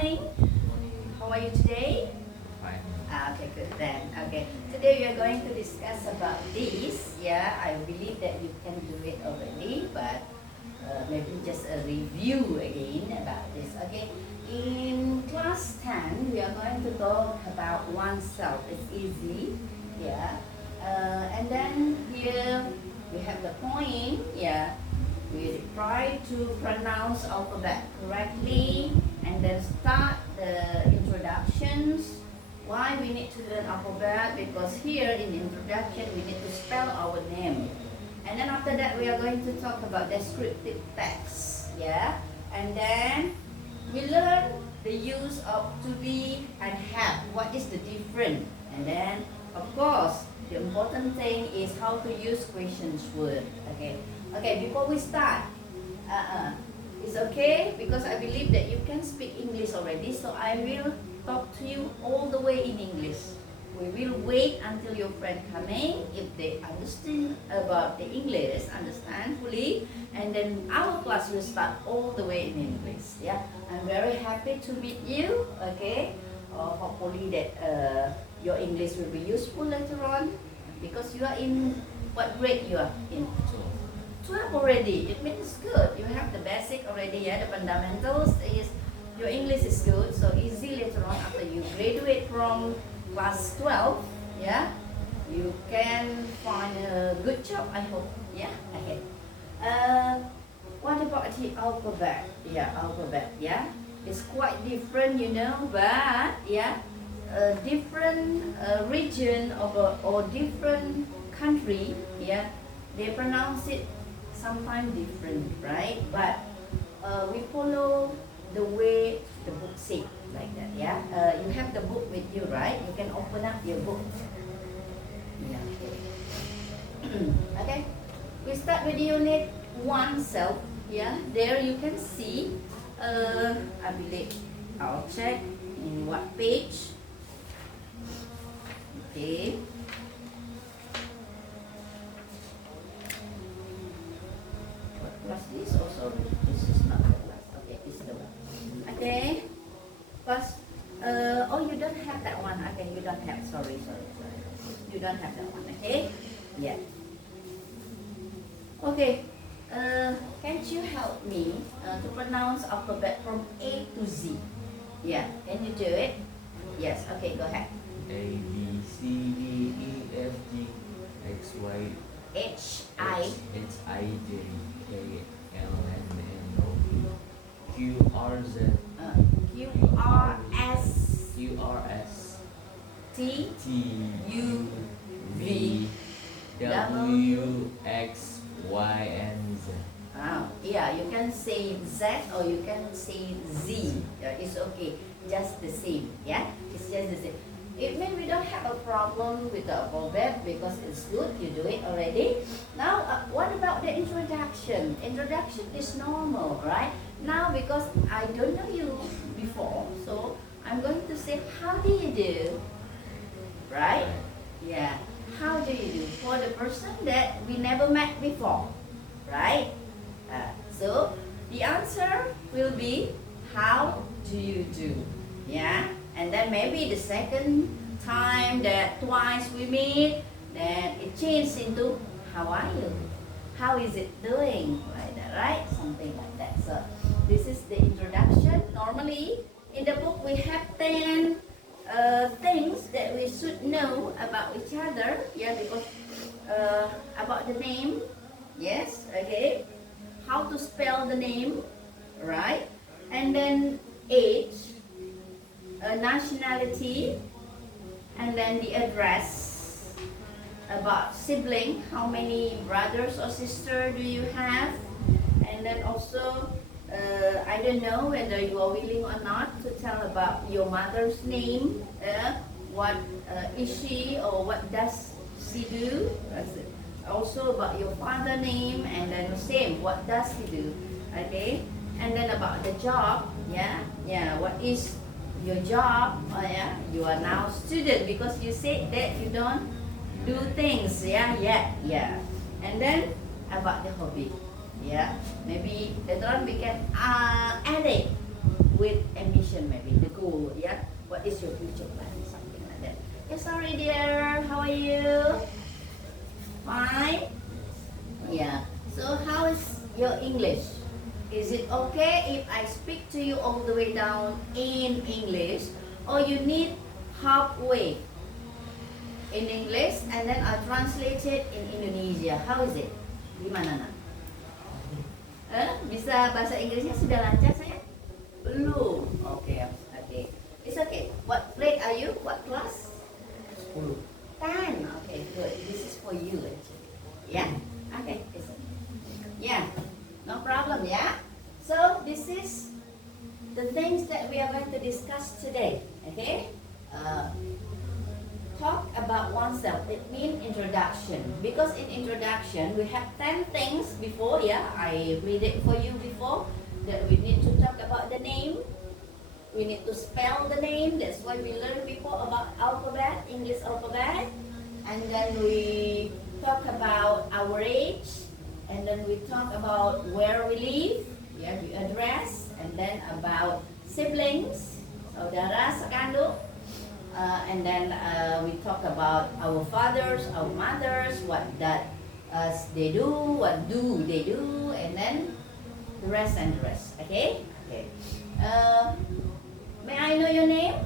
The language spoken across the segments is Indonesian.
morning. How are you today? Fine. Okay, good then. Okay, today we are going to discuss about this. Yeah, I believe that you can do it already, but maybe just a review again about this. Okay, in class 10, we are going to talk about oneself. It's easy. Yeah, and then here we have the point. Yeah. We try to pronounce alphabet correctly and then start the introductions. Why we need to learn alphabet? Because here in introduction we need to spell our name. And then after that we are going to talk about descriptive text. Yeah. And then we learn the use of to be and have. What is the difference? And then of course the important thing is how to use questions word. Okay, before we start, it's okay because I believe that you can speak English already, so I will talk to you all the way in English. We will wait until your friend coming, if they understand about the English, understand fully, and then our class will start all the way in English. Yeah, I'm very happy to meet you. Okay, hopefully that your English will be useful later on, because you are in what grade you are in? 12 already. It means good. You have the basic already, yeah. The fundamentals is your English is good, so easy later on after you graduate from class 12, yeah. You can find a good job, I hope. Yeah. Okay. What about the alphabet? Yeah, alphabet. Yeah, it's quite different, you know, but yeah, different region or different country, yeah, they pronounce it sometimes different, right? But we follow the way the book says, like that. Yeah. You have the book with you, right? You can open up your book. Yeah. Okay. We start with unit oneself. Yeah. There you can see. I believe I'll check in what page. Okay. What's this? Oh, sorry. This is not the class. Okay, this is the one. Okay. First, oh, you don't have that one. Okay, you don't have. Sorry. You don't have that one. Okay. Yeah. Okay. Can't you help me to pronounce alphabet from A to Z? Yeah. Can you do it? Yes. Okay. Go ahead. A, B, C, D, E, F, G, X, Y, H I H, I, J, K, L, M, N, O, Q, R, Z, Q R S Q, R, S, T T, U, V, W, X, Y, and Z. Yeah, you can say Z or you can say Z. It's okay, just the same. Yeah, it's just the same. It means we don't have a problem with the alphabet because it's good. You do it already. Now, what about the introduction? Introduction is normal, right? Now, because I don't know you before, so I'm going to say, how do you do? Right? Yeah. How do you do? For the person that we never met before, right? So the answer will be, how do you do? Yeah. And then maybe the second time that twice we meet, then it changes into, how are you? How is it doing? Like that, right? Something like that. So this is the introduction. Normally in the book we have 10 things that we should know about each other. Yeah, because about the name. Yes, okay. How to spell the name, right? And then age, nationality, and then the address, about sibling, how many brothers or sisters do you have, and then also I don't know whether you are willing or not to tell about your mother's name, what is she or what does she do, also about your father name, and then same, what does he do, okay, and then about the job, what is your job? You are now student because you said that you don't do things, yet, and then about the hobby, maybe later on we can add it with ambition, maybe, what is your future plan, something like that. Yeah, sorry dear, how are you? Fine? Yeah. So how is your English? Is it okay if I speak to you all the way down in English, or you need halfway in English and then I translate it in Indonesia? How is it? Gimana nak? Bisa bahasa Inggrisnya sudah lancar saya? Belum. Okay, okay. It's okay. What grade are you? What class? 10. 10. Okay, good. This is for you actually. Yeah. Okay. It's okay. Yeah. No problem. Yeah. So this is the things that we are going to discuss today. Okay. Talk about oneself. It means introduction. Because in introduction we have 10 things before. Yeah, I read it for you before. That we need to talk about the name. We need to spell the name. That's why we learn before about alphabet, English alphabet. And then we talk about our age. And then we talk about where we live. Yeah, the address. And then about siblings, saudara sekandung. And then we talk about our fathers, our mothers, what that they do, what do they do, and then the rest and the rest. Okay? Okay. May I know your name?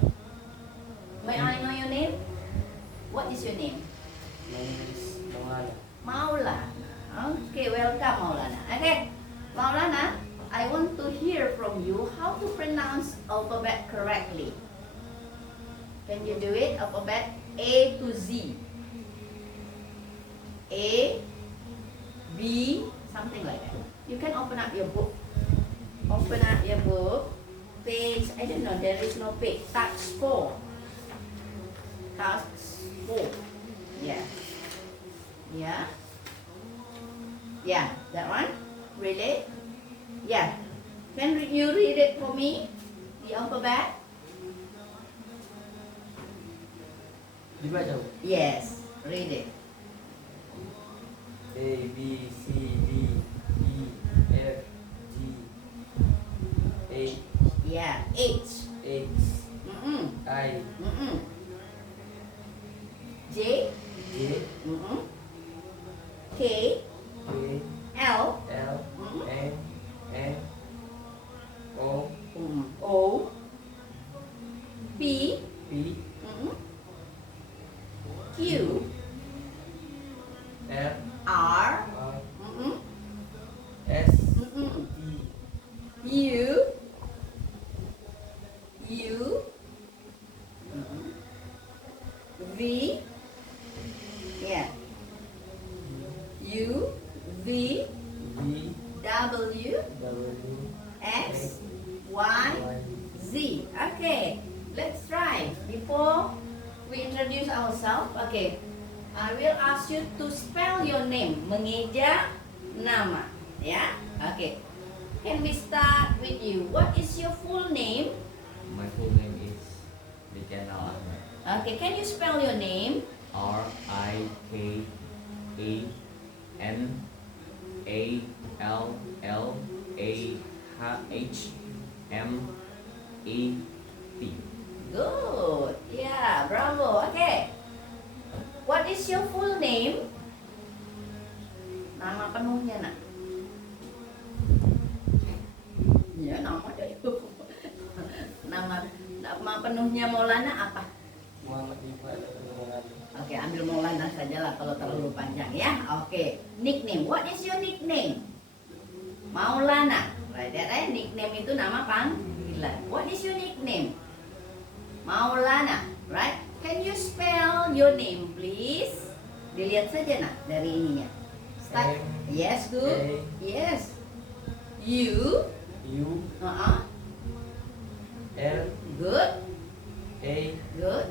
May I know your name? What is your name? My name is Maulana. Maulana. Okay, welcome Maulana. Okay, Maulana, I want to hear from you how to pronounce alphabet correctly. Can you do it? Alphabet A to Z. A, B, something like that. You can open up your book. Open up your book. Page, I don't know, there is no page. Task 4. Task 4. Yeah. Yeah. Yeah, that one. Read it. Yeah. Can you read it for me? The alphabet? Dibaca. Yes, read it. A, B, C, D, E, F, G, H, Yeah, H. H, Mm-mm. I, Mm-mm. J. J, Mm-mm. K. K, L. L, Mm-mm. N, O, O. P. P, Mm-mm. Q. L, R. R, Mm-mm. S, Mm-mm. T, U. U. Mm-mm. V. Yeah. U. V. V, W. W, X. Y. Z. Okay, let's try. Before we introduce ourselves, okay, I will ask you to spell your name. Mengeja nama, ya. Okay. Can we start with you? What is your full name? My full name is Rikenal Ahmed. Okay, can you spell your name? Rikanlalahmet. Good. Yeah, bravo. Okay. What is your full name? Nama penuhnya, nak. Ya, nama dari nama penuhnya Maulana apa? Muhammad Iqbal. Oke, ambil Maulana sajalah kalau terlalu panjang ya. Oke, nickname. What is your nickname? Maulana. Right, right. Nickname itu nama panggilan. What is your nickname? Maulana. Right? Can you spell your name, please? Dilihat saja nak dari ininya. Start. Yes, good. Yes. U. U, L, Good. A, Good.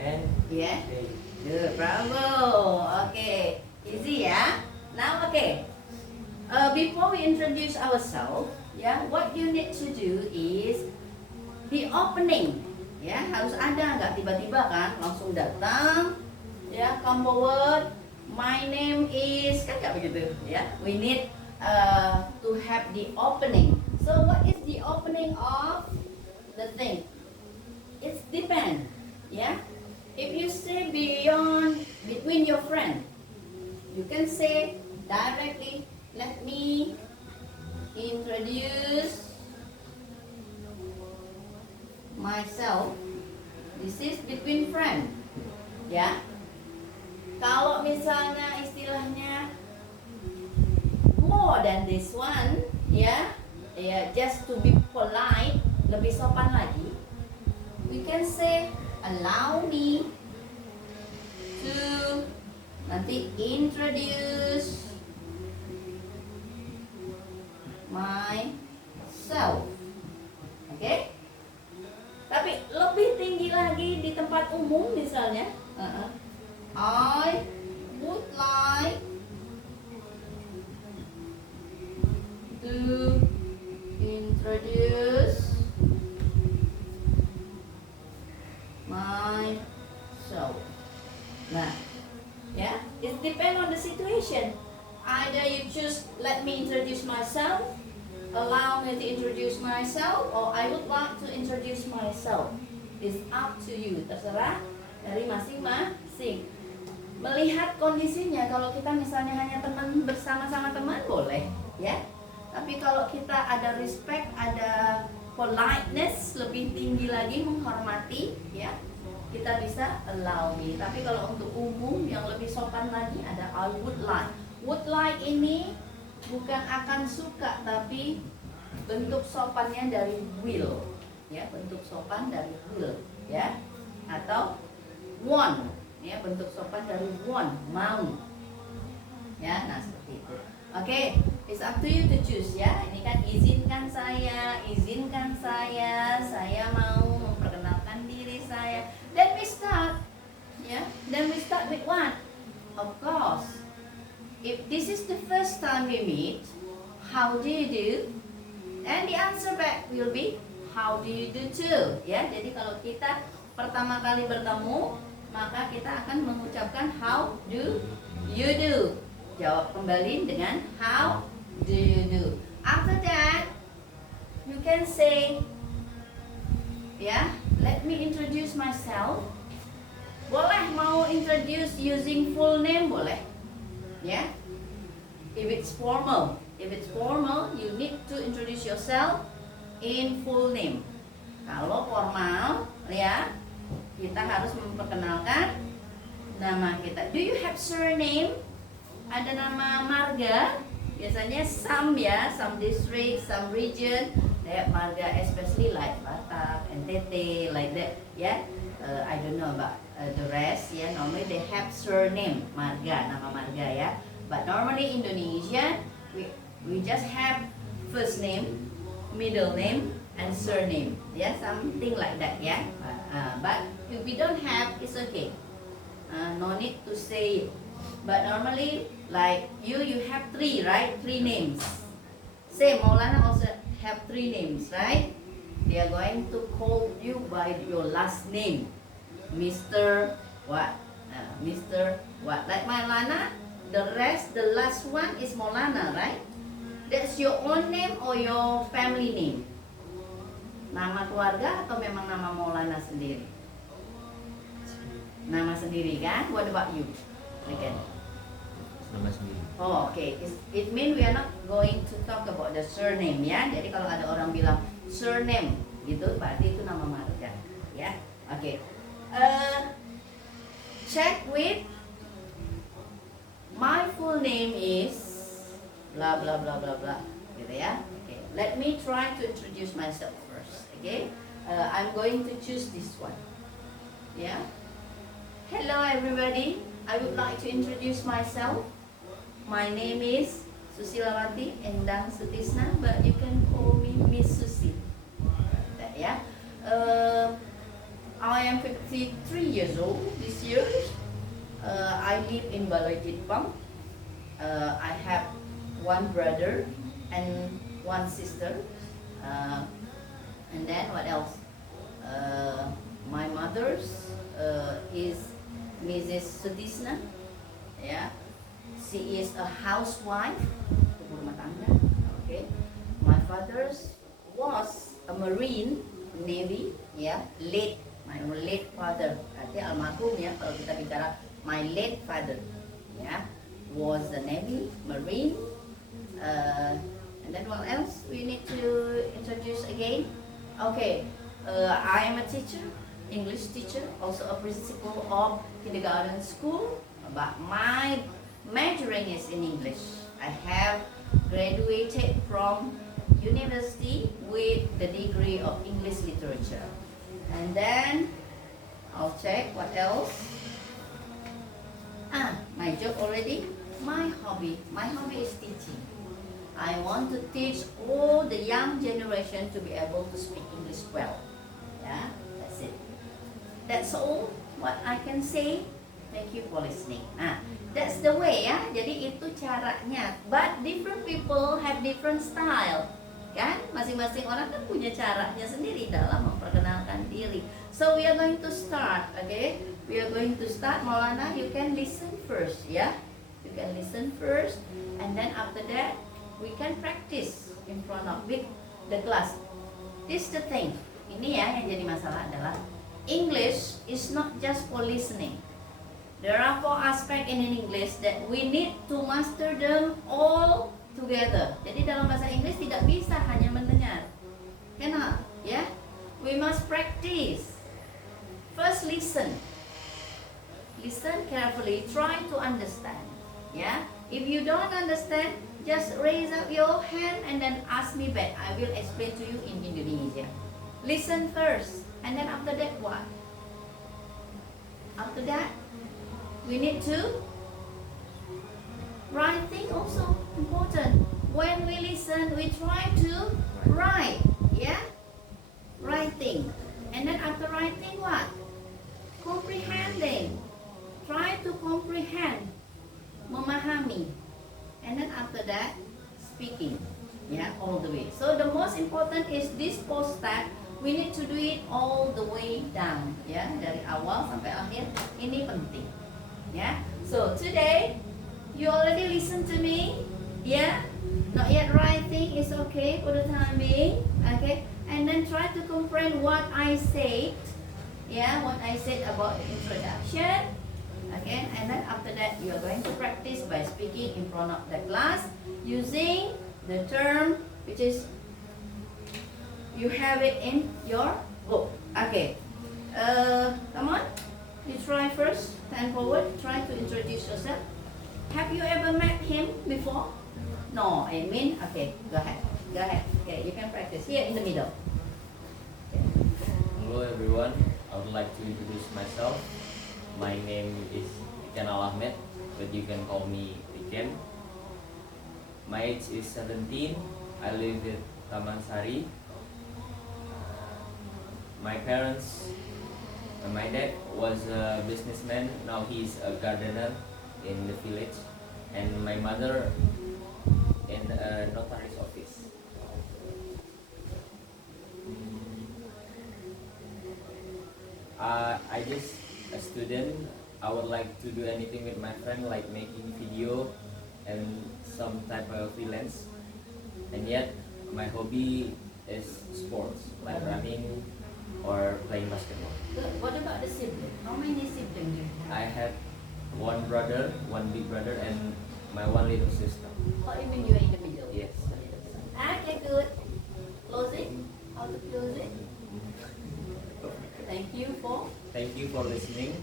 N, Yeah. A. Good, bravo. Okay, easy ya. Now, okay. Before we introduce ourselves, yeah, what you need to do is the opening. Ya, harus ada, nggak tiba-tiba kan, langsung datang. Ya, come forward. My name is, kan nggak begitu, ya. We need to have the opening. So, what is the opening of the thing? It depends. can say directly, let me introduce myself. This is between friends. Ya. Kalau misalnya istilahnya more than this one, ya, just to be polite, lebih sopan lagi, we can say allow me to nanti introduce myself. Oke? Tapi lebih tinggi lagi di tempat umum misalnya, I would like to introduce myself. Nah, ya, it depends on the situation. Either you choose let me introduce myself, allow me to introduce myself, or I would like to introduce myself. It's up to you, terserah dari masing-masing. Melihat kondisinya, kalau kita misalnya hanya teman bersama-sama teman boleh, ya. Tapi kalau kita ada respect, ada politeness, lebih tinggi lagi menghormati, ya, kita bisa allow me. Tapi kalau untuk umum yang lebih sopan lagi ada I would like. Would like ini bukan akan suka, tapi bentuk sopannya dari will, ya, bentuk sopan dari will, ya, atau want, ya, bentuk sopan dari want, mau, ya. Nah, seperti itu. Oke, it's up to you to choose, ya. Ini kan izinkan saya mau memperkenalkan diri saya. Then we start, ya. Then we start with what? Of course, if this is the first time we meet, how do you do? And the answer back will be how do you do too, ya. Jadi kalau kita pertama kali bertemu, maka kita akan mengucapkan how do you do. Jawab kembali dengan how do you do. After that, you can say, ya, let me introduce myself. Boleh mau introduce using full name, boleh, ya. If it's formal, you need to introduce yourself in full name. Kalau formal, ya, kita harus memperkenalkan nama kita. Do you have surname? Ada nama marga? Biasanya some, ya, some district, some region, they have marga, especially like Batak, NTT, like that, ya. I don't know about the rest, ya. Normally they have surname, marga, nama marga, ya. But normally Indonesia, we just have first name, middle name, and surname, ya, something like that, ya. But if we don't have, it's okay. No need to say it. But normally, like you have three, right? 3 names. Same, Maulana also have 3 names, right? They are going to call you by your last name, Mr. What? Mr. What? Like Maulana, the last one is Maulana, right? That's your own name or your family name? Nama keluarga atau memang nama Maulana sendiri? Nama sendiri kan? What about you? Again. Nama sendiri. Oh, okay. It means we are not going to talk about the surname, ya. Jadi kalau ada orang bilang surname gitu, berarti itu nama marga, ya. Oke. Check with my full name is blah blah blah blah blah, gitu ya. Okay. Let me try to introduce myself first. Okay. I'm going to choose this one. Yeah. Hello everybody. I would like to introduce myself. My name is Susilawati Endang Sutisna, but you can call me Miss Susi. That, yeah. I am 53 years old this year. I live in Baloi Jitpang. I have 1 brother and 1 sister. And then what else? My mother's is Mrs. Sutisna. Yeah. She is a housewife, ibu rumah tangga. Okay. My father's was a Marine Navy, ya, late, my late father. Artinya almarhum, ya, kalau kita bicara my late father, ya. was the Navy, Marine, and then what else we need to introduce again? Okay, I am a teacher, English teacher, also a principal of kindergarten school, but my majoring is in English. I have graduated from university with the degree of English literature. And then I'll check what else. My job already. My hobby is teaching. I want to teach all the young generation to be able to speak English well. Yeah, that's it. That's all what I can say. Thank you for listening. That's the way ya. Jadi itu caranya. But different people have different style. Kan? Masing-masing orang kan punya caranya sendiri dalam memperkenalkan diri. So we are going to start, okay? We are going to start. Maulana, you can listen first, ya. You can listen first, and then after that we can practice in front of with the class. This the thing. Ini ya yang jadi masalah adalah English is not just for listening. There are 4 aspects in English that we need to master them all together. Jadi dalam bahasa Inggris tidak bisa hanya mendengar. Cannot, ya? We must practice. First listen. Listen carefully, try to understand. Yeah? If you don't understand, just raise up your hand and then ask me back. I will explain to you in Indonesia. Listen first, and then after that what? After that, we need to writing also important. When we listen, we try to write. Yeah? Writing. And then after writing what? Comprehending. Try to comprehend. Memahami. And then after that, speaking. Yeah, all the way. So the most important is this 4 step. We need to do it all the way down. Ya, dari awal sampai akhir. Ini penting. Ya. So today, you already listen to me. Yeah. Not yet writing is okay for the time being. Okay. And then try to comprehend what I said. Yeah, what I said about the introduction. Okay, and then after that you are going to practice by speaking in front of the class using the term which is you have it in your book. Okay, come on, you try first, stand forward, try to introduce yourself. Have you ever met him before? No, I mean, okay, go ahead. Okay, you can practice here in the middle. Okay. Hello everyone, I would like to introduce myself. My name is Iken Al-Ahmed, but you can call me Iken. My age is 17. I live in Taman Sari. My parents, my dad was a businessman. Now he's a gardener in the village, and my mother in a notary's office. I just a student. I would like to do anything with my friend, like making video and some type of freelance. And yet, my hobby is sports, like running or playing basketball. Good. What about the sibling? How many siblings do you have? I have one brother, one big brother, and my one little sister. Oh, you mean you are in the middle? Yes. Okay, good. Close it. How to close it? Thank you for listening.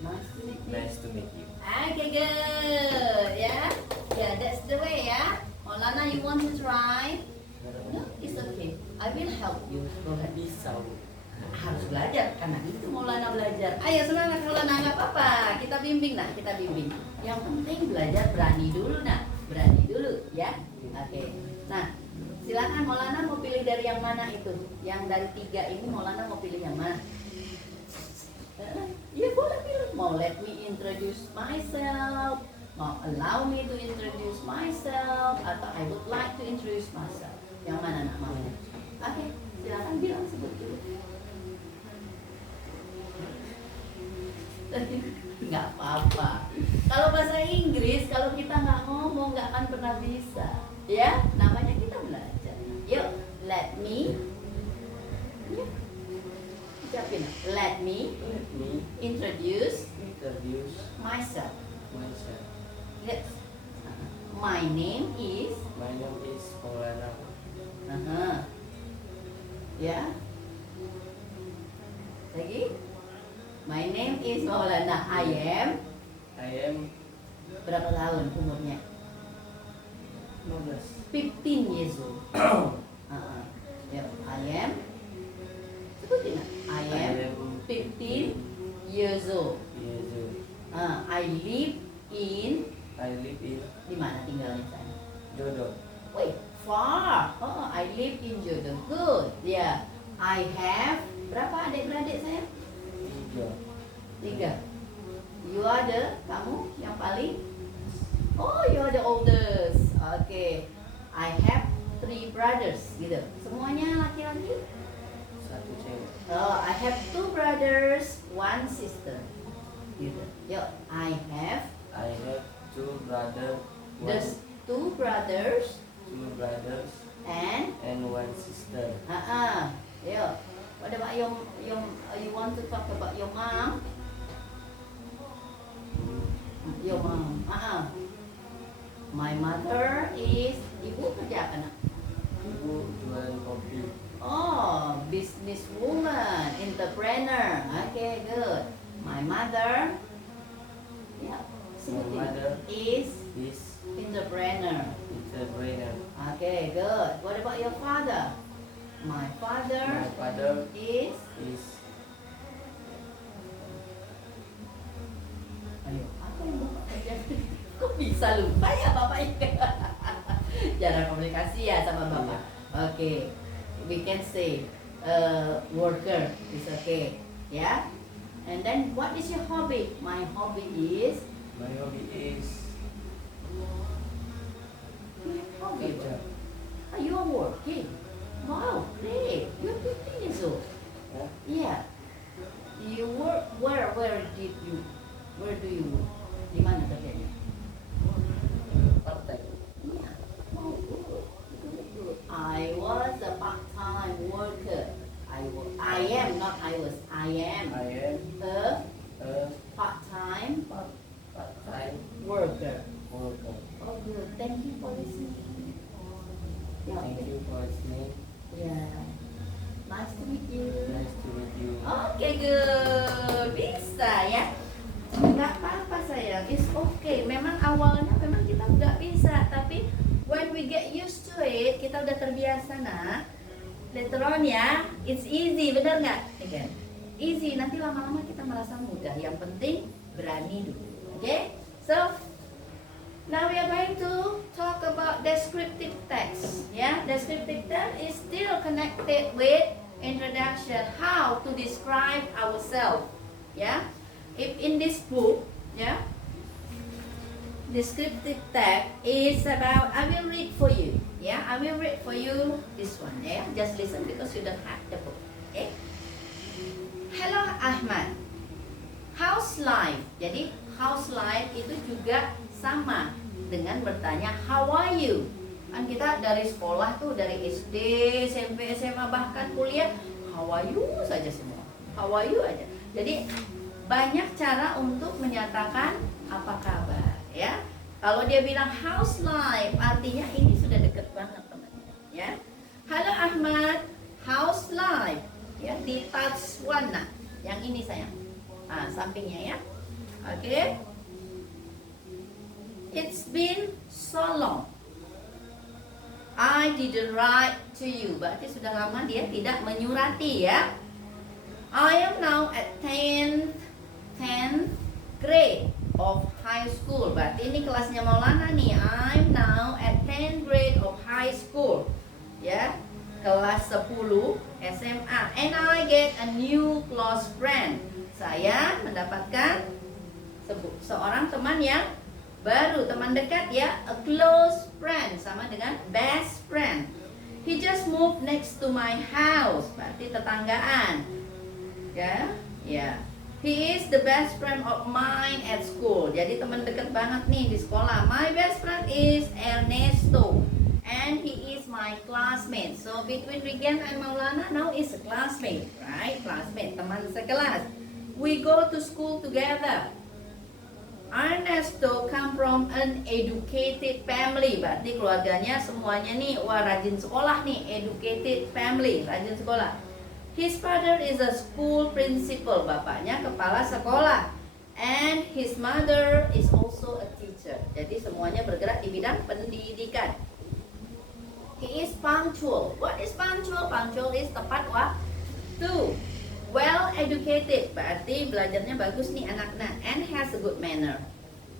Nice to meet you. Nice to meet you. Okay, good. Yeah, that's the way. Yeah. Maulana, you want to try? No, it's okay. I will help you. Nggak bisa. Harus belajar karena itu Maulana belajar. Ayo semangat Maulana, nggak apa-apa. Kita bimbing nak, kita bimbing. Yang penting belajar berani dulu nak, berani dulu ya. Oke. Nah, silakan Maulana mau pilih dari yang mana itu? Yang dari 3 ini Maulana mau pilih yang mana? Ya boleh pilih. Mau let me introduce myself, mau allow me to introduce myself, atau I would like to introduce myself. Yang mana nak mau? Oke, silakan bilang sebut dulu. Nggak apa-apa. Kalau bahasa Inggris, kalau kita nggak ngomong nggak akan pernah bisa. Ya, namanya kita belajar. Yuk, let me. Yuk, ucapin. Let me introduce myself. Myself. Yes. My name is. My name is Maulana. Uh-huh. Ya. Lagi. My name is Maulana. I am. I am Berapa tahun umurnya? 15. 15 years old. Ya, I am. Sebutin nggak? I am 15 years old. years old. I live in. I live in Di mana tinggalnya sana? Jodoh. Wait, far. I live in Jordan. Good. Yeah. I have. Berapa adik-beradik saya? 3. You are kamu yang paling. Oh, you are the oldest. Okay. I have 3 brothers. Gitu. Semuanya laki-laki. Satu cewek. Oh, I have 2 brothers, 1 sister. Gitu. Yo, I have. I have two brothers. There's 2 brothers Two brothers and. and one sister. Yeah. What about your you want to talk about your mom? Your mom. My mother is. Ibu kerja apa nak? Ibu jual kopi. Oh, businesswoman, entrepreneur. Okay, good. My mother. Yeah. My mother Is is entrepreneur. entrepreneur. Okay, good. What about your father? My father My father is. is Ayo, apa yang bapak kerjakan? Kok bisa lupa ya bapak ini? Jarang komunikasi ya sama bapak. Okay, we can say worker is okay, yeah. And then what is your hobby? My hobby is. my hobby is Hobby. kerja. You are working. Wow, great. You're 15 years old. Ya, Yeah. You work where do you work? Di mana kerjanya? partai. Yeah. Oh, good. Good. I was a part-time worker. I am not I was. I am I am a a part-time part-time worker. worker. Oh, good. Thank you for listening. Yeah. Thank you for listening. Yeah. Nice to meet you. Nice to meet you. Oke, good. Bisa ya. Nggak apa-apa sayang. It's okay. Memang awalnya memang kita nggak bisa, tapi when we get used to it, kita udah terbiasa nak. Later on ya, it's easy, benar nggak? Again, easy. Nanti lama-lama kita merasa mudah. Yang penting berani dulu. Okay? So now we are going to talk about descriptive text. Yeah, descriptive text is still connected with introduction. How to describe ourselves. Yeah, if in this book, yeah, descriptive text is about. I will read for you. Yeah, I will read for you this one. Yeah, just listen because you don't have the book. Okay. Hello Ahmad. How's life? Jadi how's life itu juga sama dengan bertanya how are you. Kan kita dari sekolah tuh, dari SD, SMP, SMA, bahkan kuliah, how are you saja semua. How are you aja. Jadi banyak cara untuk menyatakan apa kabar, ya. Kalau dia bilang how's life, artinya ini sudah deket banget temannya, ya. Halo Ahmad, how's life? Ya, di touch one, nah. Yang ini sayang. Sampingnya ya. Oke. It's been so long. I didn't write to you. Berarti sudah lama dia tidak menyurati ya. I am now at 10th grade of high school. Berarti ini kelasnya Maulana nih. I'm now at 10th grade of high school. Ya. Kelas 10 SMA. And I get a new close friend. Saya mendapatkan seorang teman yang baru, teman dekat ya, a close friend sama dengan best friend. He just moved next to my house, berarti tetanggaan. Ya, ya. He is the best friend of mine at school. Jadi teman dekat banget nih di sekolah. My best friend is Ernesto and he is my classmate. So between Rigen and Maulana now is a classmate, right? Classmate, teman sekelas. We go to school together. Ernesto come from an educated family. Berarti keluarganya semuanya nih, wah rajin sekolah nih, educated family, rajin sekolah. His father is a school principal, bapaknya kepala sekolah. And his mother is also a teacher. Jadi semuanya bergerak di bidang pendidikan. He is punctual. What is punctual? Punctual is tepat waktu. Well educated, berarti belajarnya bagus nih anak-anak. And has a good manner,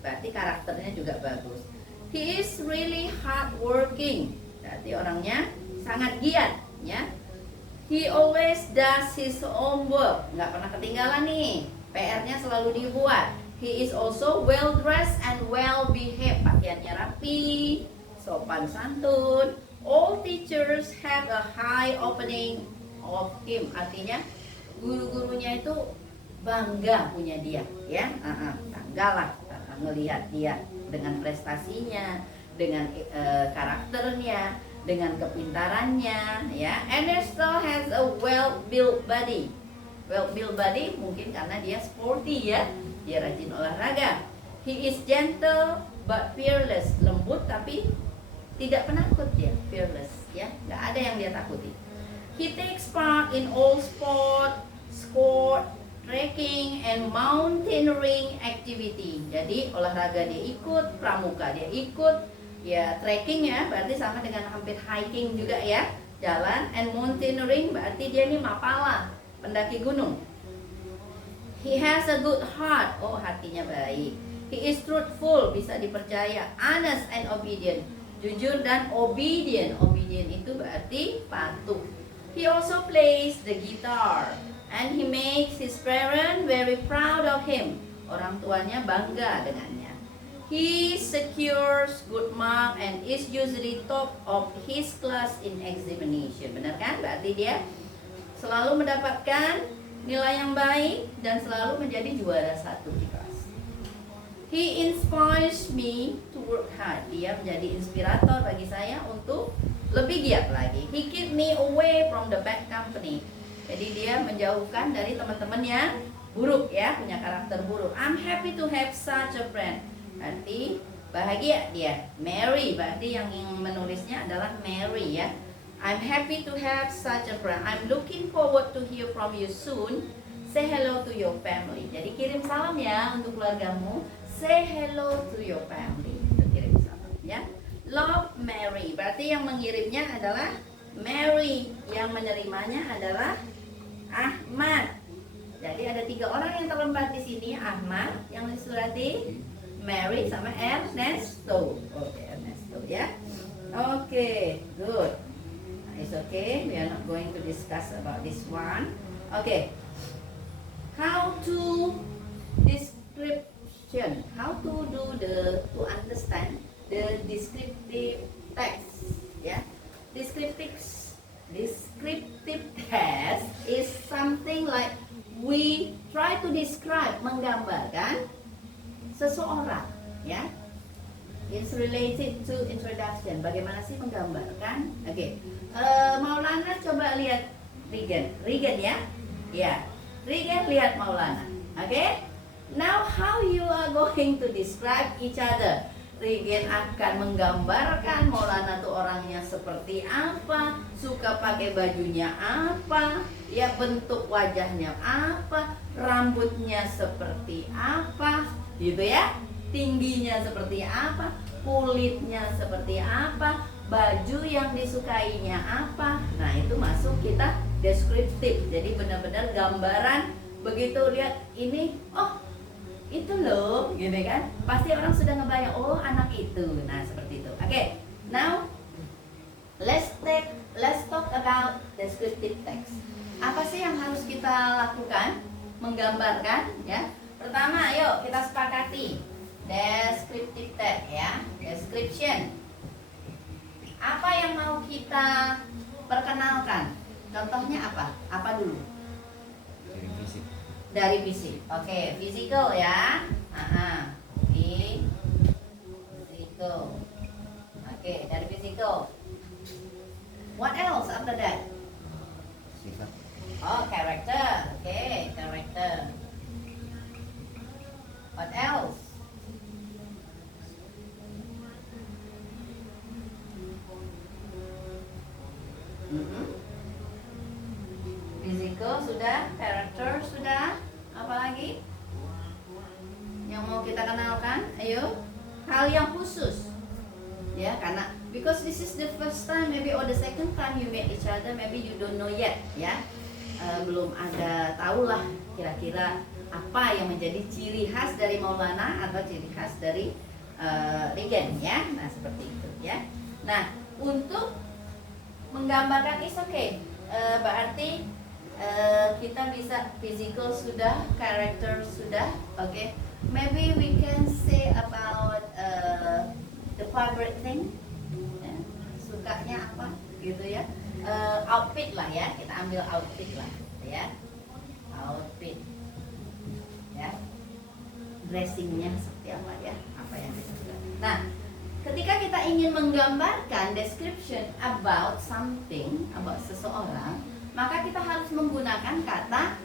berarti karakternya juga bagus. He is really hard working, berarti orangnya sangat giat ya. He always does his own work, nggak pernah ketinggalan nih, PR-nya selalu dibuat. He is also well dressed and well behaved, pakaiannya rapi, sopan santun. All teachers have a high opening of him, artinya guru-gurunya itu bangga punya dia ya, bangga lah ngelihat dia dengan prestasinya, dengan karakternya, dengan kepintarannya ya. Ernesto has a well-built body. Well-built body mungkin karena dia sporty ya, dia rajin olahraga. He is gentle but fearless, lembut tapi tidak penakut dia, fearless ya, nggak ada yang dia takuti. He takes part in all sport, trekking and mountaineering activity. Jadi olahraga dia ikut, pramuka dia ikut, ya trekking ya, berarti sama dengan hampir hiking juga ya, jalan. And mountaineering berarti dia nih mapala, pendaki gunung. He has a good heart, oh hatinya baik. He is truthful, bisa dipercaya. Honest and obedient, jujur dan obedient. Obedient itu berarti patuh. He also plays the guitar. And he makes his parents very proud of him. Orang tuanya bangga dengannya. He secures good mark and is usually top of his class in examination. Benar kan? Berarti dia selalu mendapatkan nilai yang baik dan selalu menjadi juara satu di kelas. He inspires me to work hard. Dia menjadi inspirator bagi saya untuk lebih giat lagi. He keep me away from the bad company. Jadi dia menjauhkan dari teman-teman yang buruk ya, punya karakter buruk. I'm happy to have such a friend. Berarti bahagia dia. Mary, berarti yang menulisnya adalah Mary ya. I'm happy to have such a friend. I'm looking forward to hear from you soon. Say hello to your family. Jadi kirim salam ya untuk keluargamu. Say hello to your family. Itu kirim salam ya. Love Mary. Berarti yang mengirimnya adalah Mary, yang menerimanya adalah Ahmad. Jadi ada 3 orang yang terlembat di sini, Ahmad yang disurati, Mary sama Ernesto. Oke, Ernesto ya. Oke, good. It's okay. We are not going to discuss about this one. Okay. How to description? How to do to understand the descriptive text? Ya. Descriptive text is something like we try to describe, menggambarkan seseorang ya. It's related to introduction. Bagaimana sih menggambarkan? Oke. Maulana coba lihat Regan ya. Ya. Regan lihat Maulana. Oke. Now how you are going to describe each other? Regan akan menggambarkan Maulana tuh orangnya seperti apa, suka pakai bajunya apa, ya bentuk wajahnya apa, rambutnya seperti apa, gitu ya, tingginya seperti apa, kulitnya seperti apa, baju yang disukainya apa. Nah itu masuk kita deskriptif, jadi benar-benar gambaran. Begitu lihat ini, oh itu loh, gini kan, pasti orang sudah ngebayang, oh anak itu. Nah seperti itu. Oke, now let's talk about descriptive text. Apa sih yang harus kita lakukan menggambarkan ya? Pertama, yuk kita sepakati descriptive text ya, description. Apa yang mau kita perkenalkan? Contohnya apa? Apa dulu? Dari fisik. Oke, physical ya. Physical. Oke, dari physical. What else after that? Sifat. Oh, character. Oke, character. What else? physical sudah, character sudah, apa lagi? Yang mau kita kenalkan? Ayo, hal yang khusus. Ya, karena because this is the first time maybe or the second time you meet each other, maybe you don't know yet, ya. Belum ada tahulah kira-kira apa yang menjadi ciri khas dari Maulana atau ciri khas dari Regen, ya. Nah, seperti itu, ya. Nah, untuk menggambarkan is okay. Berarti kita bisa physical sudah, character sudah, oke. Okay. Maybe we can say about the favorite thing, ya. Sukanya apa, gitu ya. Outfit lah ya, kita ambil outfit lah, ya. Outfit, ya. Dressingnya seperti apa ya, apa yang kita suka. Nah, ketika kita ingin menggambarkan description about something, about seseorang, maka kita harus menggunakan kata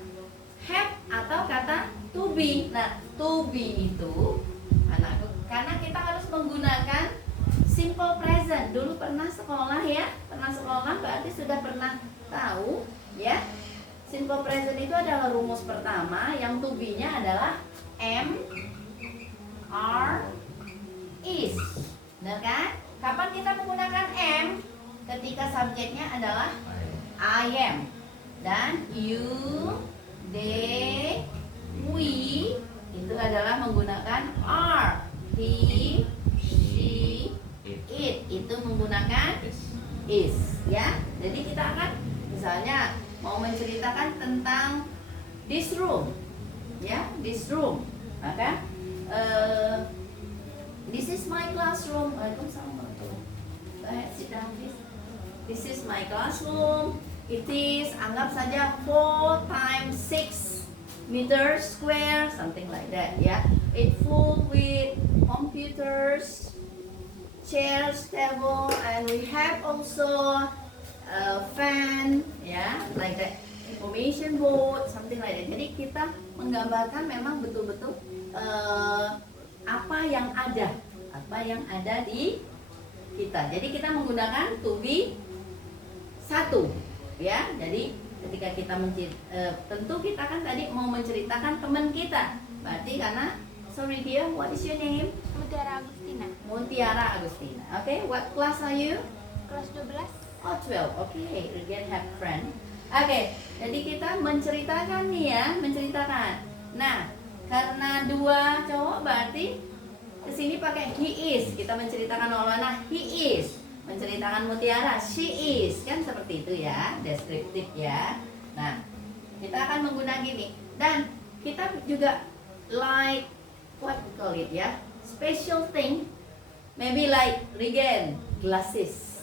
have atau kata to be. Nah, to be itu anakku, karena kita harus menggunakan simple present. Dulu pernah sekolah ya, pernah sekolah berarti sudah pernah tahu ya. Simple present itu adalah rumus pertama, yang to be-nya adalah am, are, is. Benar kan? Kapan kita menggunakan am? Ketika subjeknya adalah I am, dan you, they, we itu adalah menggunakan are. He, she, it itu menggunakan is, ya. Jadi kita akan misalnya mau menceritakan tentang this room, ya, this room, maka this is my classroom. Waalaikumsalam warahmatullahi wabarakatuh. Go ahead, sit down please. This is my classroom. It is, anggap saja 4 times 6 meters square, something like that, ya. It full with computers, chairs, table, and we have also a fan, ya, like that. Information board, something like that. Jadi kita menggambarkan memang betul-betul apa yang ada di kita. Jadi kita menggunakan to be satu, ya. Jadi ketika kita tentu kita kan tadi mau menceritakan teman kita. Berarti karena sorry dear, what is your name? Mutiara Agustina. Mutiara Agustina. Okay, what class are you? Kelas 12. Oh, 12. Okay, again have friend. Okay, jadi kita menceritakan nih ya, menceritakan. Nah, karena dua cowok berarti kesini pakai he is. Kita menceritakan Maulana, he is. Menceritakan Mutiara, she is. Kan seperti itu ya, deskriptif ya. Nah, kita akan menggunakan gini. Dan kita juga like, what we call it ya, special thing. Maybe like Regen, glasses.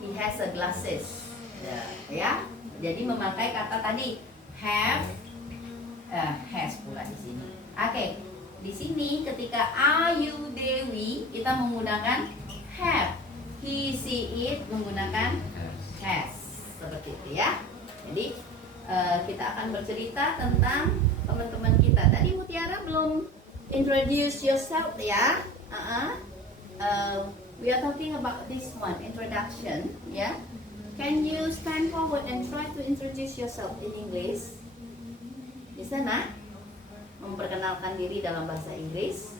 He has a glasses. Ya, jadi memakai kata tadi have, has pula di sini. Oke, di sini ketika are you Dewi kita menggunakan have, he she it menggunakan has, seperti itu ya. Jadi kita akan bercerita tentang teman-teman kita. Tadi Mutiara belum introduce yourself ya. We are talking about this one, introduction ya. Can you stand forward and try to introduce yourself in English? Bisa nak? Memperkenalkan diri dalam bahasa Inggris?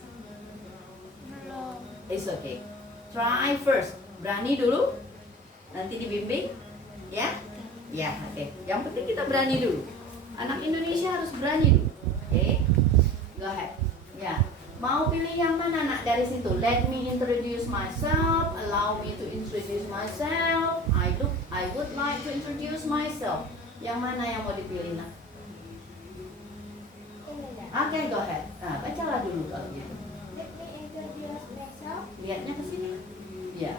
Belum. It's okay. Try first. Berani dulu. Nanti dibimbing. Ya? Ya, oke. Yang penting kita berani dulu. Anak Indonesia harus berani dulu. Oke? Go ahead. Ya. Mau pilih yang mana nak dari situ? Let me introduce myself. Allow me to introduce myself. I would like to introduce myself. Yang mana yang mau dipilih nak? Oke, go ahead. Nah, bacalah dulu kalau gitu. Let me introduce myself. Lihatnya ke sini. Ya,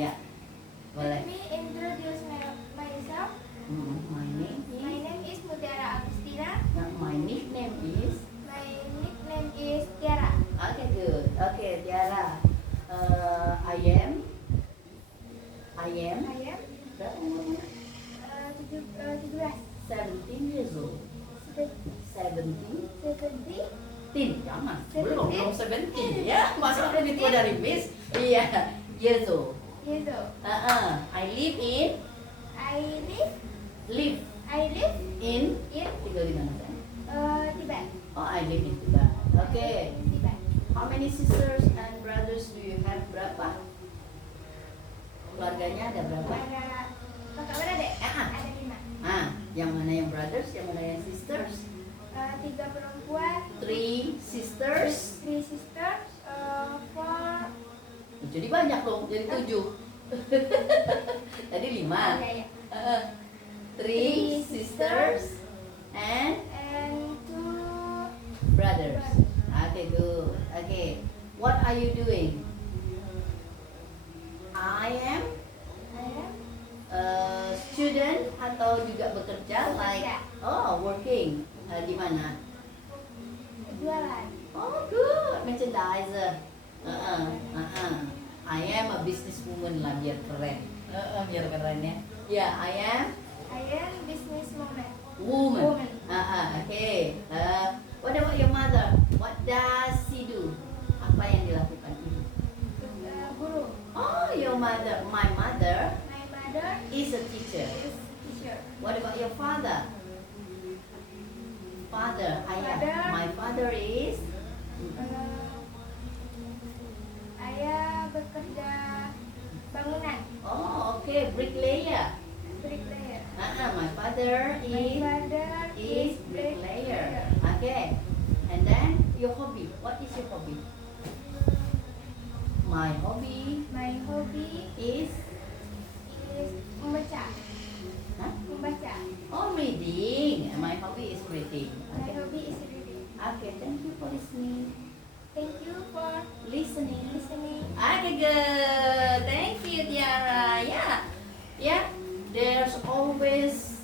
ya. Boleh. Let me introduce myself. My name My is. name is Mutiara Agustina. My nickname is. My nickname is Tiara. Okay, good. Okay, Tiara. I am. I am Berapa umurnya? 17. 17 years old. 17. 17. Jangan. Belum 17 ya. Masa lebih tua dari Miss? Iya. Years old. Years old. I live in I live Live I live in. in Tinggal di mana sayang? Tibet. Oh, I live in Tibet. Okay. In Tibet. How many sisters and brothers do you have? Berapa? Keluarganya ada berapa? Ada kakak beradik? Ah. Ada 5. Ah, yang mana yang brothers, yang mana yang sisters? 3 perempuan. 3 sisters. 3 sisters. 4. Jadi banyak dong, jadi 7. Tadi 5. Ya. 3 sisters and And 2 brothers. Okay, good. Okay, what are you doing? I am I am a student atau juga bekerja, like working. Di mana? jualan. Oh, good, merchandiser. I am a businesswoman lah, biar keren. Biar keren ya. Yeah, I am I am businesswoman. woman. Woman. Okay. What about your mother? What does she do? Apa yang dilakukan ibu? Guru. Oh, your mother. My mother My mother is a teacher. is teacher. What about your father? Father. Father. My father is. Ayah bekerja bangunan. Oh, okay. Bricklayer. Bricklayer. My father My father is bricklayer. Okay. And then your hobby. What is your hobby? My hobby My hobby is. is membaca. Huh? Membaca. Oh, reading. My hobby is reading. My Okay. hobby is reading. Okay. Thank you for listening. Thank you for Listening. listening. Okay, good. Thank you, Tiara. Yeah. There's always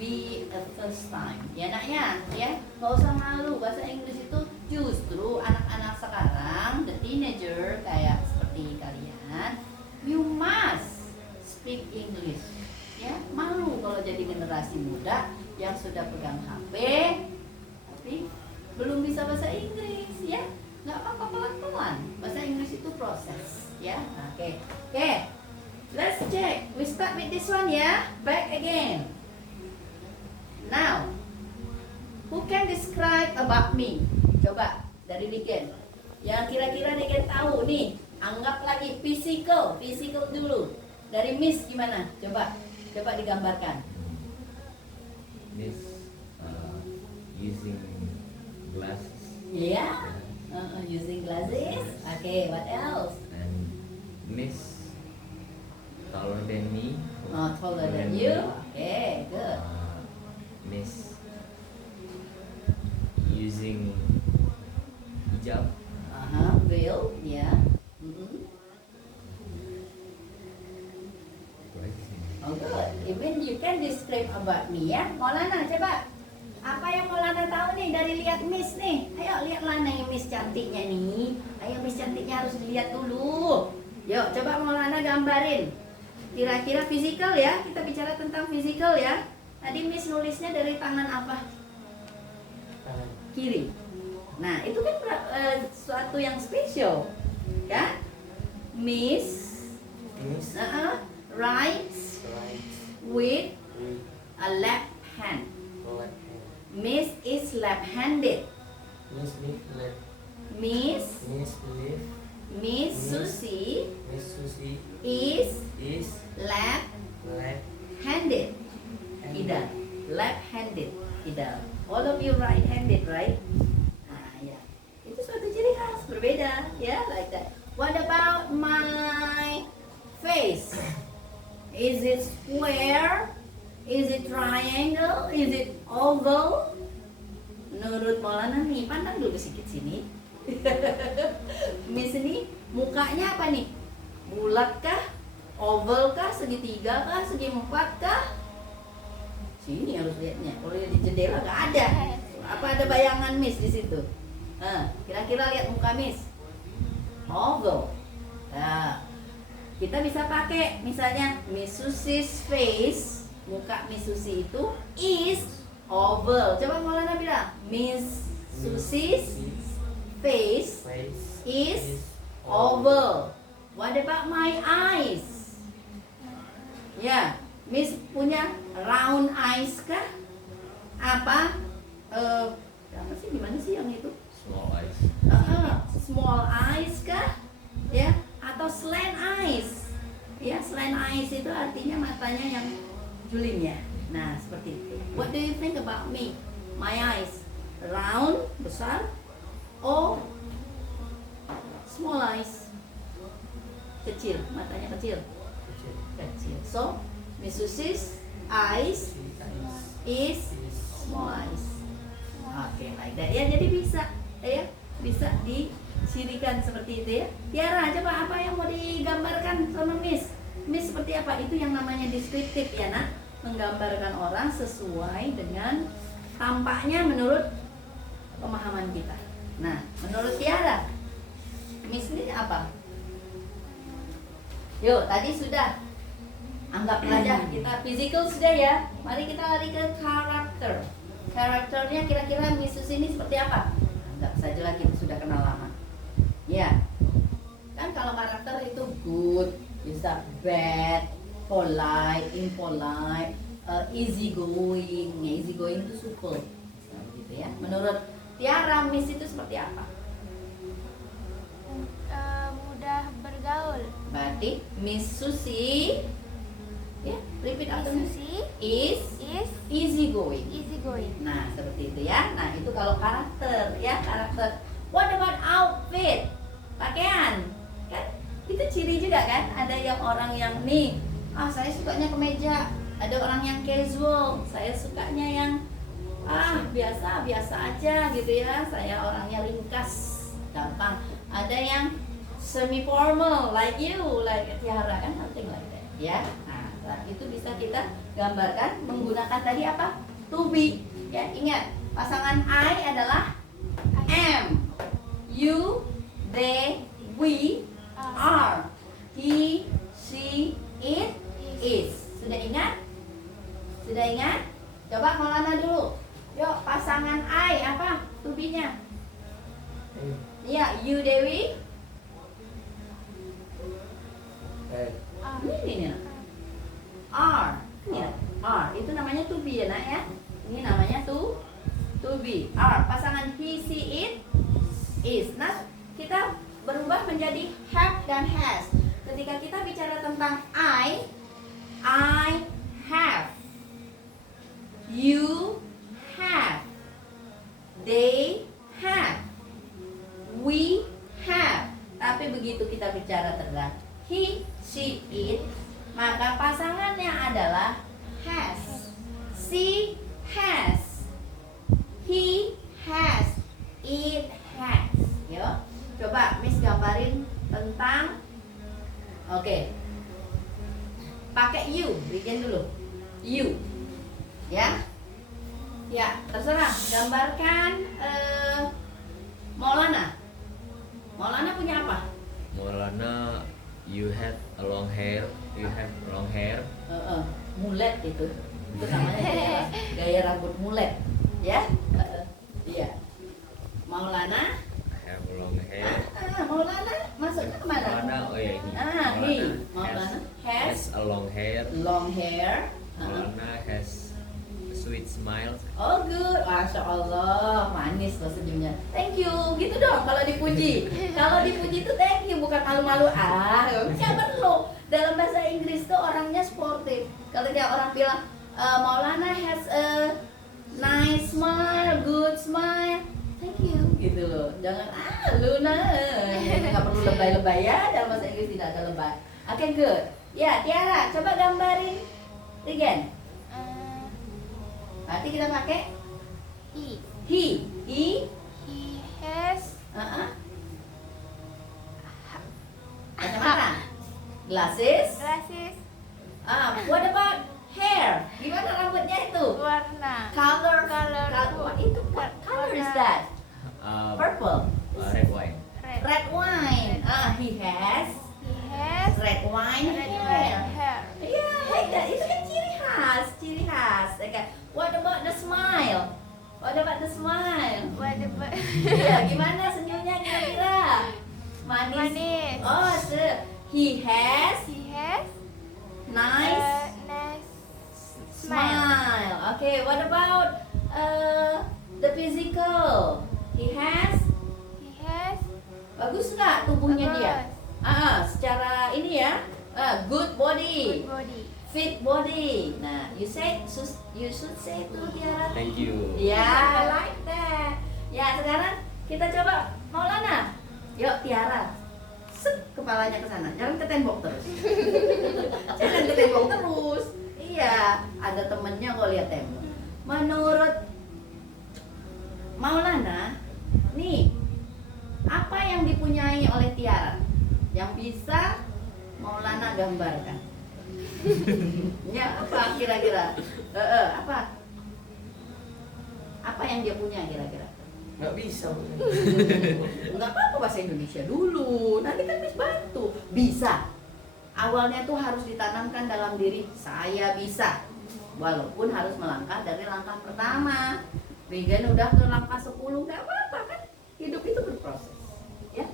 be a first time. Ya, naknya, ya. Gak usah malu. Bahasa Inggris itu justru anak-anak sekarang, the teenager kayak seperti kalian, you must speak English. Ya, malu kalau jadi generasi muda yang sudah pegang HP, tapi belum bisa bahasa Inggris, ya. Nggak apa-apa, pelan-pelan. Bahasa Inggris itu proses, ya. Oke. Let's check. We start with this one, ya. Back again. Now, who can describe about me? Coba dari Niken. Yang kira-kira Niken tahu nih. Anggap lagi physical dulu. Dari Miss gimana? Coba digambarkan. Miss using glasses Yeah. Using glasses. Okay, what else? and Miss taller than me. Oh, taller than you. Okay, good. Miss using hijab. Veil, yeah. Oh, good. Even you can describe about me, ya. Maulana, coba. Apa yang Maulana tahu nih dari lihat Miss nih? Ayo lihat Lana yang Miss cantiknya nih. Ayo Miss cantiknya harus dilihat dulu. Yuk, coba Maulana gambarin. Kira-kira fisikal ya. Kita bicara tentang fisikal ya. Tadi Miss nulisnya dari tangan apa? Kiri. Nah, itu kan suatu yang spesial. Ya? Miss Miss right right with with a left hand. left hand. Miss is left-handed. Miss left. Miss Miss left. Miss Susie Miss Susie is is left-handed. left. Ida, left-handed. Ida. All of you right-handed, right? Ya. Itu suatu ciri khas, berbeda, ya, like that. What about my face? Is it square? Is it triangle? Is it oval? Menurut Maulana nih, pandang dulu sedikit sini. Miss ini mukanya apa nih? Bulat kah? Oval kah? Segitiga kah? Segi empat kah? Sini harus lihatnya. Kalau di jendela nggak ada. Apa ada bayangan Miss di situ? Kira-kira lihat muka Miss. Oval. Nah, kita bisa pakai misalnya Miss Susie's face. Muka Miss Susie itu is oval. Coba Maulana bilang, Miss Susie's face is oval. What about my eyes? Ya, Miss punya round eyes kah? Apa? Apa sih, gimana sih yang itu? Small eyes. Small eyes kah? Ya, atau slant eyes? Ya, slant eyes itu artinya matanya yang juling ya. Nah, seperti itu. What do you think about me? My eyes round, besar, or small eyes? Kecil, matanya kecil. Kecil. So, Miss Susi's eyes is small eyes. Oke, like that ya. Jadi bisa dicirikan seperti itu ya. Tiara, coba apa yang mau digambarkan sama Miss? Miss seperti apa? Itu yang namanya deskriptif ya, nak. Menggambarkan orang sesuai dengan tampaknya menurut pemahaman kita. Nah, menurut Tiara, Miss ini apa? Yuk, tadi sudah. Anggap aja kita physical sudah ya. Mari kita lari ke karakter. Karakternya kira-kira Miss Susi ini seperti apa? Anggap sajalah kita sudah kenal lama. Ya. Kan kalau karakter itu good, bisa bad, polite, impolite, easy going. Easy going itu supel. Gitu ya. Menurut Tiara, Miss itu seperti apa? Mudah bergaul. Berarti Miss Susi, ya, repeat after me. Susi Is easy going. easy going. Nah, seperti itu ya. Nah, itu kalau karakter ya, karakter. What about outfit? Pakaian. Kan itu ciri juga kan? Ada yang orang yang nih, saya sukanya kemeja. Ada orang yang casual. Saya sukanya yang biasa aja gitu ya. Saya orangnya ringkas, gampang. Ada yang semi formal like you, like Tiara kan, something like that ya. Nah, itu bisa kita gambarkan menggunakan tadi apa? To be. Ya, ingat, pasangan I adalah am, you, they, we, are, he, she, it, is. Sudah ingat? Sudah ingat? Coba Maulana dulu. Yuk, pasangan I apa? To be-nya. Ya, you, Dewi. Ini nih. Are. Ya, are. Itu namanya to be ya, nak ya. Ini namanya to be. Are. Pasangan he, she, it, is. Nah, kita berubah menjadi have dan has. Ketika kita bicara tentang I have. You have. They have. We have. Tapi begitu kita bicara tentang he, she, it, maka pasangannya adalah has. She has. He has. It has. Yo, coba Miss gambarin tentang. Oke. Pakai you, bikin dulu. You. Ya. Ya, terserah. Gambarkan Maulana. Maulana punya apa? Maulana, you have a long hair. You have long hair. Mulet itu namanya gaya rambut mulet ya. Iya. Maulana Have long hair. Maulana masuknya kemana? Maulana, oh ya ini. Maulana has a long hair. long hair. Maulana has a sweet smile. Oh good, Masya Allah, manis loh senyumnya. Thank you, gitu dong kalau dipuji. Kalau dipuji itu thank you, bukan malu-malu. Nggak perlu. Dalam bahasa Inggris tuh orangnya sportif. Kalau dia orang bilang Maulana has a nice smile, good smile, thank you, gitu loh. Jangan Luna, nggak perlu lebay-lebay ya. Dalam bahasa Inggris tidak ada lebay. Oke, good. Ya, Tiara, coba gambarin again. Berarti kita pakai he has kacamata, glasses. What about hair? Gimana rambutnya itu? warna Color. What itu? What color is that? Purple. Red wine. Red wine. He has red wine hair. Iya, yeah, itu kan ciri khas. Okay. What about the smile? Iya, gimana senyumnya kira-kira? Manis. Oh, he has nice Okay, what about the physical? He has bagus nggak tubuhnya dia? Secara ini ya, good body, good body. fit body. Nah, you should say to Tiara. Thank you. Ya, I like that. Ya, sekarang kita coba Maulana. Yuk, Tiara. Set kepalanya ke sana. Jangan ke tembok terus. Jangan ke tembok terus. Iya, ada temennya kok lihat tembok. Menurut Maulana, nih, apa yang dipunyai oleh Tiara yang bisa Maulana gambarkan? Ya, apa kira-kira? Apa? Apa yang dia punya kira-kira? Nggak bisa. Enggak apa-apa, bahasa Indonesia dulu. Nanti kan bisa bantu. Bisa. Awalnya tuh harus ditanamkan dalam diri, saya bisa. Walaupun harus melangkah dari langkah pertama. Regan udah ke langkah 10, enggak apa-apa kan? Hidup itu berproses. Ya.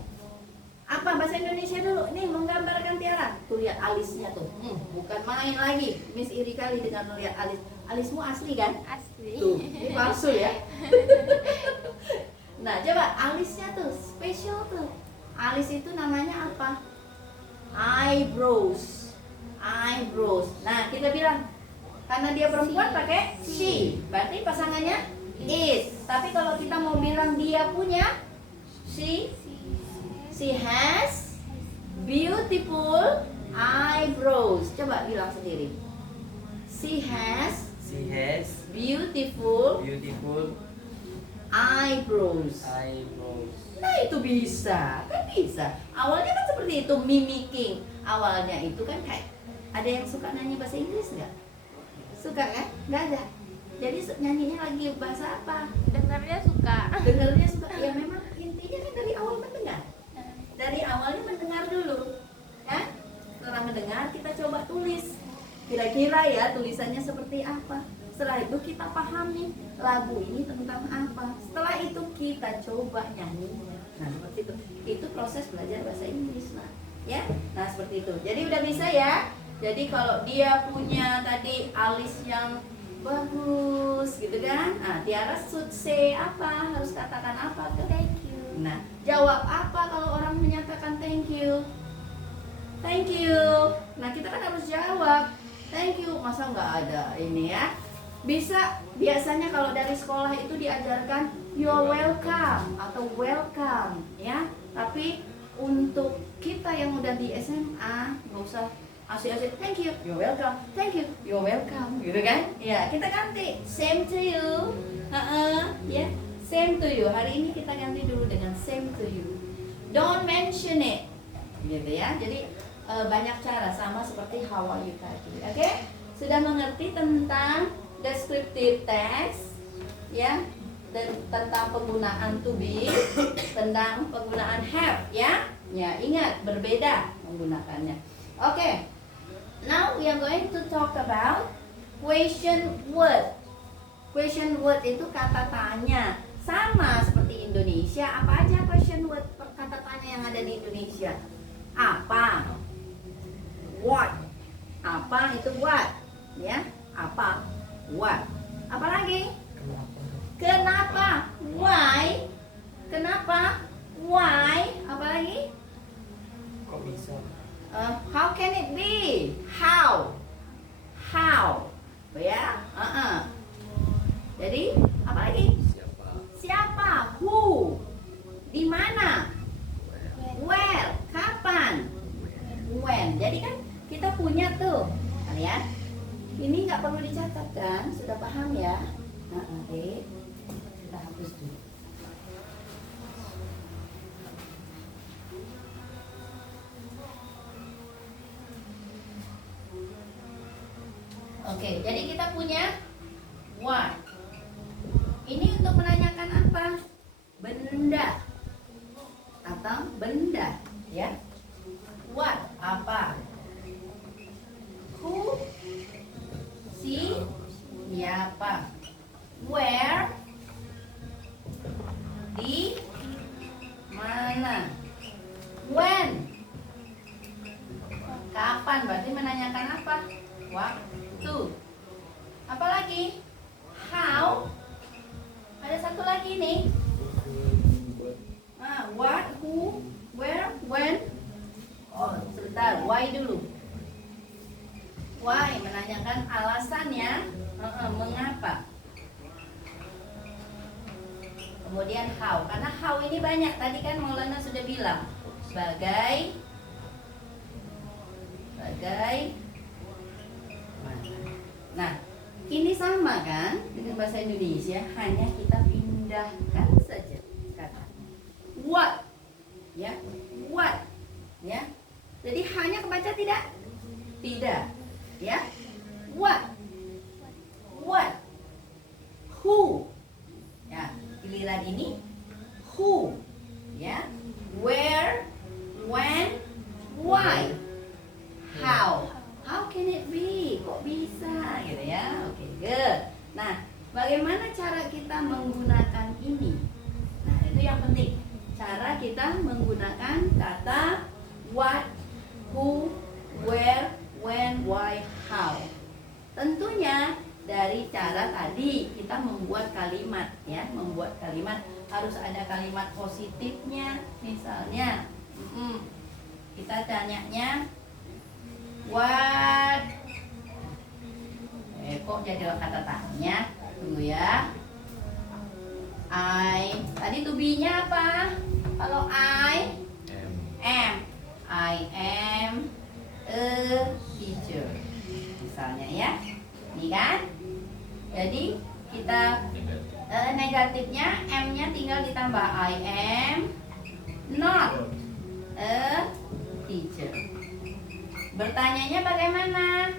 Apa bahasa Indonesia dulu? Nih menggambarkan Tiara. Tuh lihat alisnya tuh. Bukan main lagi. Miss iri kali dengan lihat alis. Alismu asli kan? Asli. Tuh, ini palsu ya. Nah, coba alisnya tuh spesial tuh. Alis itu namanya apa? Eyebrows. Eyebrows. Nah, kita bilang karena dia perempuan pakai she. Berarti pasangannya is. Tapi kalau kita mau bilang dia punya she has beautiful eyebrows. Coba bilang sendiri. She has She has beautiful eyebrows. eyebrows. Nah itu bisa, kan bisa. Awalnya kan seperti itu, mimicking. Awalnya itu kan kayak ada yang suka nyanyi bahasa Inggris nggak? Suka kan? Nggak ada. Jadi nyanyinya lagi bahasa apa? Dengarnya suka. Dengarnya suka. Ya memang intinya kan dari awal mendengar. Dari awalnya mendengar dulu, ya. Setelah mendengar kita coba tulis. Kira-kira ya tulisannya seperti apa. Setelah itu kita pahami lagu ini tentang apa. Setelah itu kita coba nyanyinya. Nah seperti itu. Itu proses belajar bahasa Inggris lah, ya. Nah seperti itu. Jadi udah bisa ya. Jadi kalau dia punya tadi alis yang bagus gitu kan. Nah Tiara should say apa? Harus katakan apa tuh? Thank you. Nah jawab apa kalau orang menyatakan thank you? Thank you. Nah kita kan harus jawab thank you. Masa nggak ada ini ya? Bisa, biasanya kalau dari sekolah itu diajarkan you're welcome atau welcome ya. Tapi untuk kita yang udah di SMA nggak usah asik-asik thank you, you're welcome, thank you, you're welcome gitu kan. Ya kita ganti same to you. Ya same to you. Hari ini kita ganti dulu dengan same to you. Don't mention it gitu ya. Jadi banyak cara sama seperti how are you tadi. Oke? Sudah mengerti tentang descriptive text ya, dan tentang penggunaan to be, tentang penggunaan have ya. Ya, ingat berbeda menggunakannya. Oke. Now we are going to talk about question word. Question word itu kata tanya. Sama seperti Indonesia, apa aja question word kata tanya yang ada di Indonesia? Apa? What? Apa itu what? Ya, apa? What? Apalagi? Kenapa? Why? Kenapa? Why? Apalagi? Kok bisa? How can it be? How? How? Ya? Jadi apalagi? Siapa? Who? Di mana? Where? Kapan? When? Jadi kan kita punya tuh, kalian. Ini nggak perlu dicatat kan? Sudah paham ya? Dek, kita hapus dulu. Oke, jadi kita punya what. Ini untuk menanyakan apa? Benda atau benda, ya. What? Apa? Who? Siapa? Where? Di mana? When? Kapan? Berarti menanyakan apa? Waktu. Apa lagi? ini? What, who, where, when? Oh, sebentar, why dulu. Why, menanyakan alasannya, mengapa. Kemudian how, karena how ini banyak. Tadi kan Maulana sudah bilang sebagai nah, ini sama kan dengan bahasa Indonesia, hanya kita pindahkan saja kata. What, ya, what, ya. Jadi hanya kebaca tidak? Tidak, ya. What, who, ya. Giliran ini who, ya. Where, when, why, how can it be? Kok bisa gitu ya? Oke, good. Nah, bagaimana cara kita menggunakan ini? Nah, itu yang penting. Cara kita menggunakan kata what, who, where, when, why, how. Tentunya dari cara tadi kita membuat kalimat, ya. Membuat kalimat harus ada kalimat positifnya. Misalnya kita tanyanya what, kok jadi kata tanya dulu ya. Tadi to be-nya apa? Kalau I am a teacher misalnya, ya. Ini kan. Jadi kita negatifnya M-nya tinggal ditambah I am not a teacher. Bertanyanya bagaimana?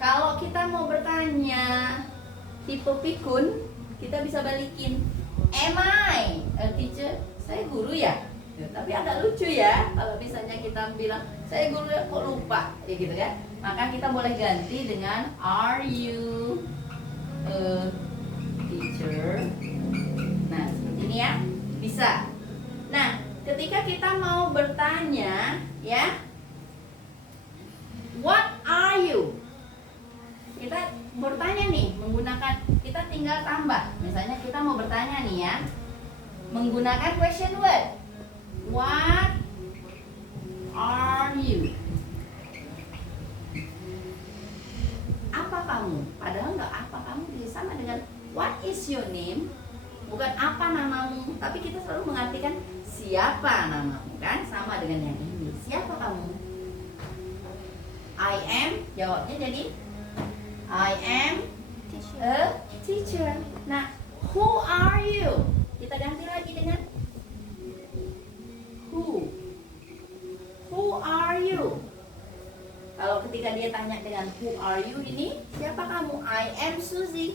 Kalau kita mau bertanya tipe pikun, kita bisa balikin. Am I a teacher? Saya guru ya? Tapi agak lucu ya kalau misalnya kita bilang saya guru ya, kok lupa, ya gitu kan? Maka kita boleh ganti dengan are you a teacher? Nah, seperti ini ya, bisa. Nah, ketika kita mau bertanya, ya, what are you? Kita bertanya nih menggunakan, kita tinggal tambah. Misalnya kita mau bertanya nih ya, menggunakan question word. What are you? Apa kamu? Padahal nggak apa kamu, bisa sama dengan what is your name. Bukan apa namamu, tapi kita selalu mengartikan siapa namamu, kan? Sama dengan yang ini. Siapa kamu? I am, jawabnya jadi I am a teacher. Nah, who are you? Kita ganti lagi dengan who. Who are you? Kalau ketika dia tanya dengan who are you ini, siapa kamu? I am Suzy.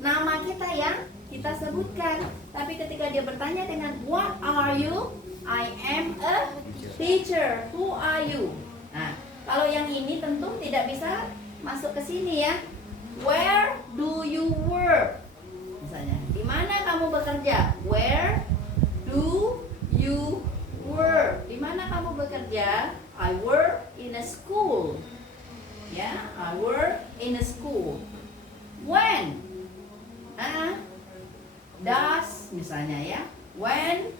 Nama kita ya, kita sebutkan. Tapi ketika dia bertanya dengan what are you? I am a teacher. Who are you? Nah, kalau yang ini tentu tidak bisa masuk ke sini ya. Where do you work? Misalnya, di mana kamu bekerja? Where do you work? Di mana kamu bekerja? I work in a school. Ya, I work in a school. When? Does misalnya ya. When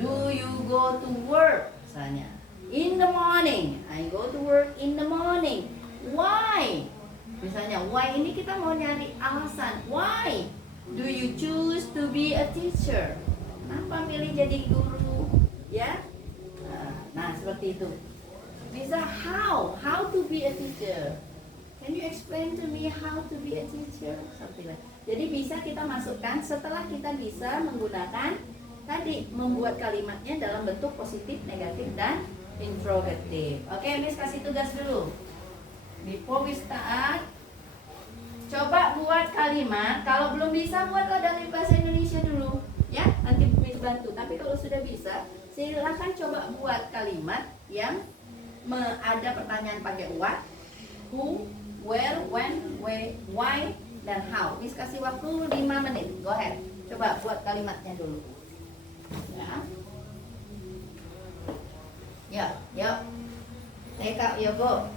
do you go to work? Misalnya, in the morning. I go to work in the morning. Why? Misalnya, why ini kita mau nyari alasan. Why do you choose to be a teacher? Kenapa milih jadi guru? Ya. Nah, seperti itu. Bisa how to be a teacher. Can you explain to me how to be a teacher? Seperti itu. Jadi bisa kita masukkan setelah kita bisa menggunakan tadi, membuat kalimatnya dalam bentuk positif, negatif, dan interrogative. Oke, Miss kasih tugas dulu. Before we start, coba buat kalimat. Kalau belum bisa, buatlah dari bahasa Indonesia dulu, ya. Nanti Miss bantu. Tapi kalau sudah bisa, silakan coba buat kalimat yang ada pertanyaan pakai what, who, where, when, why, dan how. Miss kasih waktu 5 menit. Go ahead. Coba buat kalimatnya dulu. Ya. Yuk. Take out your book.